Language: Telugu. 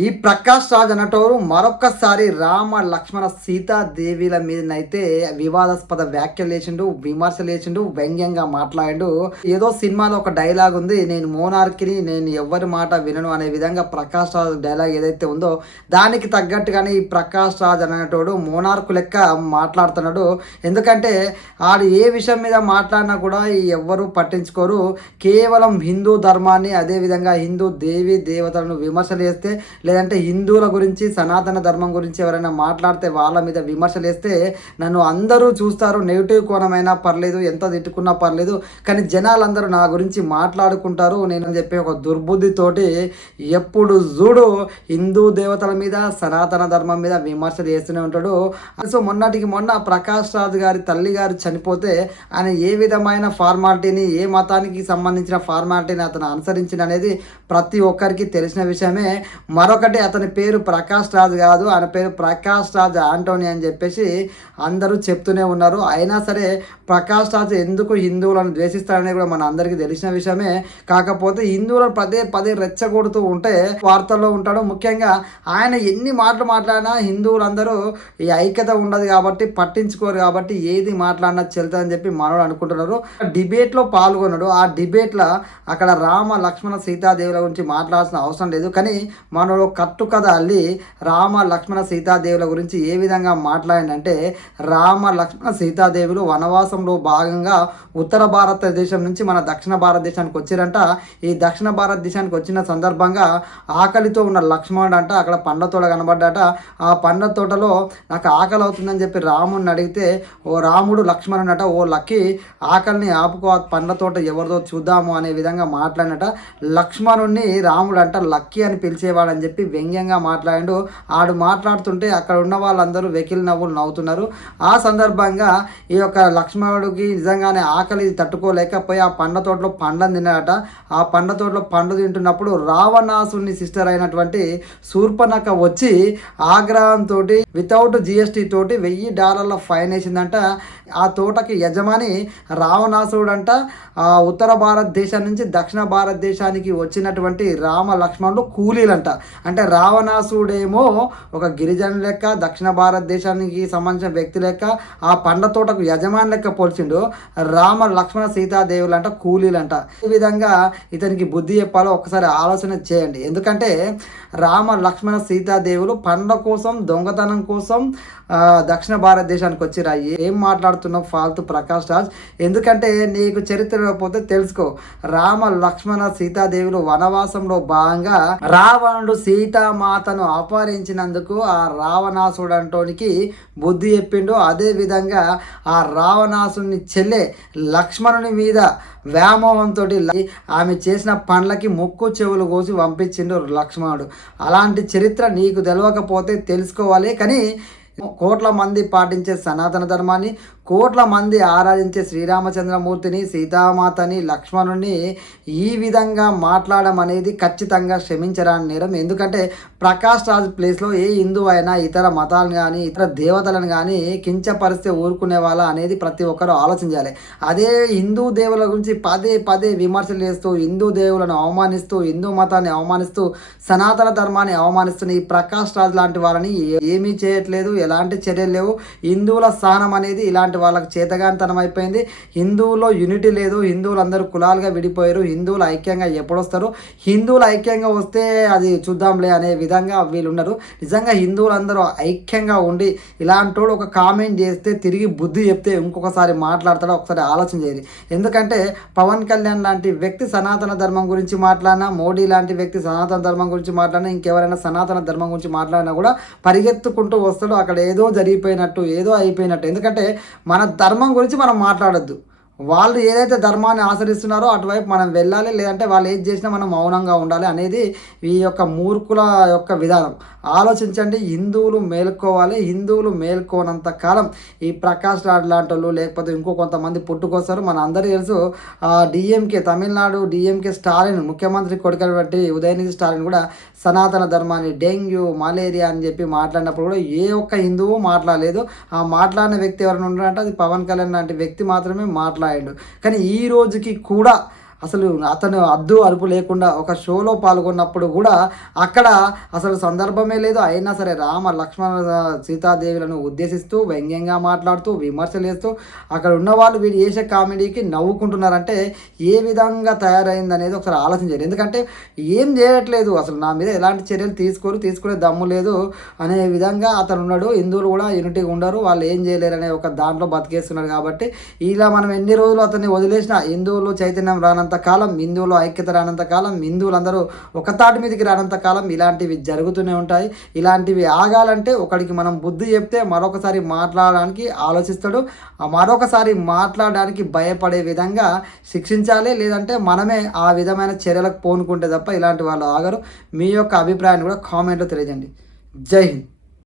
ఈ ప్రకాష్ రాజ్ అనేటోరు మరొక్కసారి రామ లక్ష్మణ సీతాదేవిల మీదనైతే వివాదాస్పద వ్యాఖ్యలు చేసిండు, విమర్శలు చేసిండు, వ్యంగ్యంగా మాట్లాడిండు. ఏదో సినిమాలో ఒక డైలాగ్ ఉంది, నేను మోనార్కిని, నేను ఎవరి మాట వినను అనే విధంగా ప్రకాష్ రాజ్ డైలాగ్ ఏదైతే ఉందో దానికి తగ్గట్టుగానే ఈ ప్రకాష్ రాజ్ అనేటోడు మోనార్కు లెక్క మాట్లాడుతున్నాడు. ఎందుకంటే ఆడు ఏ విషయం మీద మాట్లాడినా కూడా ఎవ్వరూ పట్టించుకోరు. కేవలం హిందూ ధర్మాన్ని, అదేవిధంగా హిందూ దేవి దేవతలను విమర్శలు చేస్తే, లేదంటే హిందువుల గురించి, సనాతన ధర్మం గురించి ఎవరైనా మాట్లాడితే వాళ్ళ మీద విమర్శలు వేస్తే నన్ను అందరూ చూస్తారు. నెగిటివ్ కోణమైనా పర్లేదు, ఎంత తిట్టుకున్నా పర్లేదు, కానీ జనాలందరూ నా గురించి మాట్లాడుకుంటారు నేను చెప్పి ఒక దుర్బుద్ధితోటి ఎప్పుడు చూడు హిందూ దేవతల మీద, సనాతన ధర్మం మీద విమర్శలు చేస్తూనే ఉంటాడు. సో మొన్నటికి మొన్న ప్రకాష్ రాజ్ గారి తల్లి గారు చనిపోతే ఆయన ఏ విధమైన ఫార్మాలిటీని, ఏ మతానికి సంబంధించిన ఫార్మాలిటీని అతను అనుసరించిన అనేది ప్రతి ఒక్కరికి తెలిసిన విషయమే. మరొకటి, అతని పేరు ప్రకాష్ రాజ్ కాదు, ఆయన పేరు ప్రకాష్ రాజ్ ఆంటోనీ అని చెప్పేసి అందరూ చెప్తూనే ఉన్నారు. అయినా సరే ప్రకాష్ రాజ్ ఎందుకు హిందువులను ద్వేషిస్తాడనేది కూడా మన అందరికీ తెలిసిన విషయమే. కాకపోతే హిందువులను పదే పదే రెచ్చగొడుతూ ఉంటే వార్తల్లో ఉంటాడు. ముఖ్యంగా ఆయన ఎన్ని మాటలు మాట్లాడినా హిందువులందరూ ఈ ఐక్యత ఉండదు కాబట్టి, పట్టించుకోరు కాబట్టి ఏది మాట్లాడినా చెల్తుందని చెప్పి మనోడు అనుకుంటున్నారు. డిబేట్లో పాల్గొన్నాడు. ఆ డిబేట్లో అక్కడ రామ లక్ష్మణ సీతాదేవుల గురించి మాట్లాడాల్సిన అవసరం లేదు, కానీ మనోడు కట్టు కథ అల్లి రామ లక్ష్మణ సీతాదేవుల గురించి ఏ విధంగా మాట్లాడిందంటే, రామ లక్ష్మణ సీతాదేవులు వనవాసంలో భాగంగా ఉత్తర భారతదేశం నుంచి మన దక్షిణ భారతదేశానికి వచ్చారంట. ఈ దక్షిణ భారతదేశానికి వచ్చిన సందర్భంగా ఆకలితో ఉన్న లక్ష్మణుడు అంట అక్కడ పండ్ల తోట కనబడ్డాట. ఆ పండ్ల తోటలో నాకు ఆకలి అవుతుందని చెప్పి రాముడిని అడిగితే, ఓ రాముడు లక్ష్మణుడు అట, ఓ లక్కీ ఆకలిని ఆపుకో, పండ్ల తోట ఎవరిదో చూద్దాము అనే విధంగా మాట్లాడినట. లక్ష్మణుడిని రాముడు అంట లక్కీ అని పిలిచేవాడని చెప్పి వ్యంగ్యంగా మాట్లాడాడు. ఆడు మాట్లాడుతుంటే అక్కడ ఉన్న వాళ్ళందరూ వెకిలి నవ్వులు నవ్వుతున్నారు. ఆ సందర్భంగా ఈ యొక్క లక్ష్మణుడికి నిజంగానే ఆకలి తట్టుకోలేకపోయి ఆ పండ్ల తోటలో పండ్లను తిన్నాడట. ఆ పండ్ల తోటలో పండ్లు తింటున్నప్పుడు రావణాసుని సిస్టర్ అయినటువంటి శూర్పణఖ వచ్చి ఆగ్రహంతో వితౌట్ జిఎస్టీ తోటి $1000 ఫైన్ వేసిందంట. ఆ తోటకి యజమాని రావణాసుడు అంట. ఉత్తర భారతదేశం నుంచి దక్షిణ భారతదేశానికి వచ్చినటువంటి రామ లక్ష్మణులు కూలీలంట. అంటే రావణాసుడేమో ఒక గిరిజన లెక్క, దక్షిణ భారతదేశానికి సంబంధించిన వ్యక్తి లెక్క, ఆ పండ్ల తోటకు యజమాని లెక్క పోల్చిండు. రామ లక్ష్మణ సీతాదేవులు అంట కూలీలంట. ఈ విధంగా ఇతనికి బుద్ధి చెప్పాలో ఒకసారి ఆలోచన చేయండి. ఎందుకంటే రామ లక్ష్మణ సీతాదేవులు పండ్ల కోసం, దొంగతనం కోసం దక్షిణ భారతదేశానికి వచ్చిరా. ఏం మాట్లాడుతున్నావు ఫాల్తు ప్రకాష్ రాజ్? ఎందుకంటే నీకు చరిత్ర పోతే తెలుసుకో. రామ లక్ష్మణ సీతాదేవులు వనవాసంలో భాగంగా రావణుడు సీతామాతను అపహరించినందుకు ఆ రావణాసుడు అంటోనికి బుద్ధి చెప్పిండు. అదేవిధంగా ఆ రావణాసుని చెల్లె లక్ష్మణుని మీద వ్యామోహంతో ఆమె చేసిన పనులకి ముక్కు చెవులు కోసి పంపించిండు లక్ష్మణుడు. అలాంటి చరిత్ర నీకు తెలియకపోతే తెలుసుకోవాలి. కానీ కోట్ల మంది పాటించే సనాతన ధర్మాన్ని, కోట్ల మంది ఆరాధించే శ్రీరామచంద్రమూర్తిని, సీతామాతని, లక్ష్మణుని ఈ విధంగా మాట్లాడడం అనేది ఖచ్చితంగా క్షమించరాని నేరం. ఎందుకంటే ప్రకాష్ రాజ్ ప్లేస్లో ఏ హిందూ అయినా ఇతర మతాలను కానీ, ఇతర దేవతలను కానీ కించపరిస్తే ఊరుకునే వాళ్ళ అనేది ప్రతి ఒక్కరూ ఆలోచించాలి. అదే హిందూ దేవుల గురించి పదే పదే విమర్శలు చేస్తూ, హిందూ దేవులను అవమానిస్తూ, హిందూ మతాన్ని అవమానిస్తూ, సనాతన ధర్మాన్ని అవమానిస్తున్న ఈ ప్రకాష్ రాజ్ లాంటి వాళ్ళని ఏమీ చేయట్లేదు, ఎలాంటి చర్యలు లేవు. హిందువుల స్థానం అనేది ఇలాంటి వాళ్ళకి చేతగానితనం అయిపోయింది. హిందువుల్లో యూనిటీ లేదు. హిందువులందరూ కులాలుగా విడిపోయారు. హిందువులు ఐక్యంగా ఎప్పుడొస్తారు? హిందువులు ఐక్యంగా వస్తే అది చూద్దాంలే అనే విధంగా వీళ్ళు ఉన్నారు. నిజంగా హిందువులందరూ ఐక్యంగా ఉండి ఇలాంటి ఒక కామెంట్ చేస్తే తిరిగి బుద్ధి చెప్తే ఇంకొకసారి మాట్లాడతాడో ఒకసారి ఆలోచన చేయాలి. ఎందుకంటే పవన్ కళ్యాణ్ లాంటి వ్యక్తి సనాతన ధర్మం గురించి మాట్లాడినా, మోడీ లాంటి వ్యక్తి సనాతన ధర్మం గురించి మాట్లాడినా, ఇంకెవరైనా సనాతన ధర్మం గురించి మాట్లాడినా కూడా పరిగెత్తుకుంటూ వస్తాడు. అక్కడ ఏదో జరిగిపోయినట్టు, ఏదో అయిపోయినట్టు. ఎందుకంటే మన ధర్మం గురించి మనం మాట్లాడొద్దు. వాళ్ళు ఏదైతే ధర్మాన్ని ఆచరిస్తున్నారో అటువైపు మనం వెళ్ళాలి. లేదంటే వాళ్ళు ఏది చేసినా మనం మౌనంగా ఉండాలి అనేది ఈ యొక్క మూర్ఖుల యొక్క విధానం. ఆలోచించండి. హిందువులు మేల్కోవాలి. హిందువులు మేల్కోనంత కాలం ఈ ప్రకాష్ రాజ్ లాంటి వాళ్ళు, లేకపోతే ఇంకో కొంతమంది పుట్టుకొస్తారు. మన అందరికీ తెలుసు డిఎంకే, తమిళనాడు డిఎంకే స్టాలిన్, ముఖ్యమంత్రి కొడుకలు బట్టి ఉదయనిధి స్టాలిన్ కూడా సనాతన ధర్మాన్ని డెంగ్యూ, మలేరియా అని చెప్పి మాట్లాడినప్పుడు కూడా ఏ ఒక్క హిందువు మాట్లాడలేదు. ఆ మాట్లాడిన వ్యక్తి ఎవరైనా ఉన్నారంటే అది పవన్ కళ్యాణ్ లాంటి వ్యక్తి మాత్రమే మాట్లాడాడు. కానీ ఈ రోజుకి కూడా అసలు అతను అద్దు అదుపు లేకుండా ఒక షోలో పాల్గొన్నప్పుడు కూడా అక్కడ అసలు సందర్భమే లేదు. అయినా సరే రామ లక్ష్మణ సీతాదేవులను ఉద్దేశిస్తూ వ్యంగ్యంగా మాట్లాడుతూ విమర్శలు చేస్తూ అక్కడ ఉన్న వాళ్ళు వీడు చేసే కామెడీకి నవ్వుకుంటున్నారంటే ఏ విధంగా తయారైందనేది ఒకసారి ఆలోచించారు. ఎందుకంటే ఏం చేయట్లేదు, అసలు నా మీద ఎలాంటి చర్యలు తీసుకునే దమ్ము లేదు అనే విధంగా అతను ఉన్నాడు. హిందువులు కూడా యూనిటీగా ఉండరు, వాళ్ళు ఏం చేయలేరు అనే ఒక దాంట్లో బతికేస్తున్నారు. కాబట్టి ఇలా మనం ఎన్ని రోజులు అతన్ని వదిలేసిన హిందువులు చైతన్యం రానంత కాలం, హిందువులు ఐక్యత రానంత కాలం, హిందువులందరూ ఒక తాటి మీదకి రానంత కాలం ఇలాంటివి జరుగుతూనే ఉంటాయి. ఇలాంటివి ఆగాలంటే ఒకడికి మనం బుద్ధి చెప్తే మరొకసారి మాట్లాడడానికి ఆలోచిస్తాడు, మరొకసారి మాట్లాడడానికి భయపడే విధంగా శిక్షించాలి. లేదంటే మనమే ఆ విధమైన చర్యలకు పూనుకుంటే తప్ప ఇలాంటి వాళ్ళు ఆగరు. మీ యొక్క అభిప్రాయాన్ని కూడా కామెంట్లో తెలియజేయండి. జై హింద్.